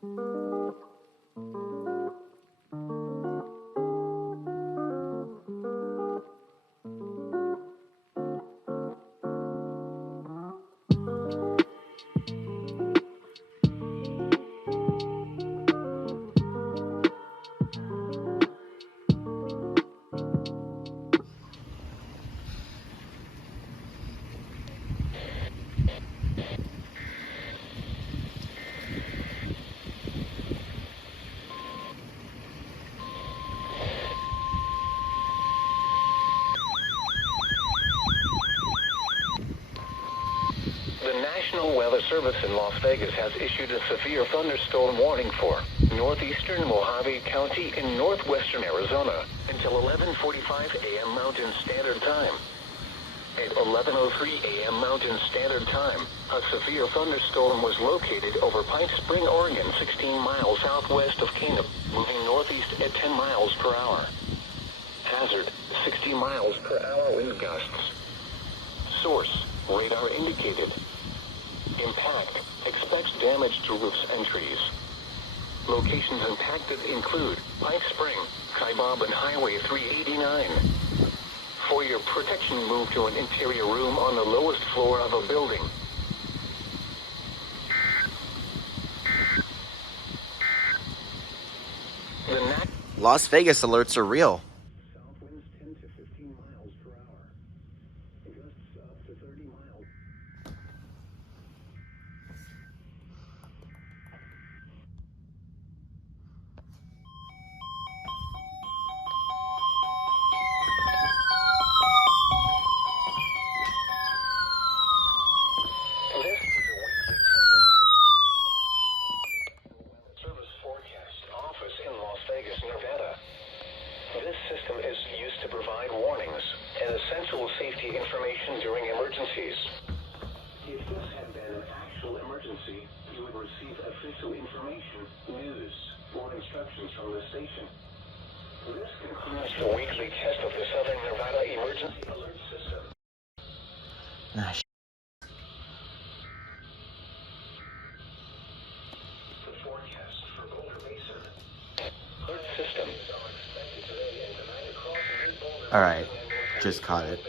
The National Weather Service in Las Vegas has issued a severe thunderstorm warning for northeastern Mojave County in northwestern Arizona until 11:45 a.m. Mountain Standard Time. At 11:03 a.m. Mountain Standard Time, a severe thunderstorm was located over Pipe Spring, Oregon, 16 miles southwest of Kingdom, moving northeast at 10 miles per hour. Hazard, 60 miles per hour wind gusts. Source, radar indicated. Impact, expects damage to roofs and trees. Locations impacted include Pipe Spring, Kaibab and Highway 389. For your protection, move to an interior room on the lowest floor of a building. Las Vegas alerts are real. South winds 10 to 15 miles per hour. Gusts up to 30 miles. This is a weekly service forecast office in Las Vegas, Nevada. This system is used to provide warnings and essential safety information during emergencies. If this had been an actual emergency, you would receive official information, news, or instructions from the station. This concludes the weekly test of the Southern Nevada Emergency Alert System. The forecast for Boulder Basin. Alert system. Alright, just caught it.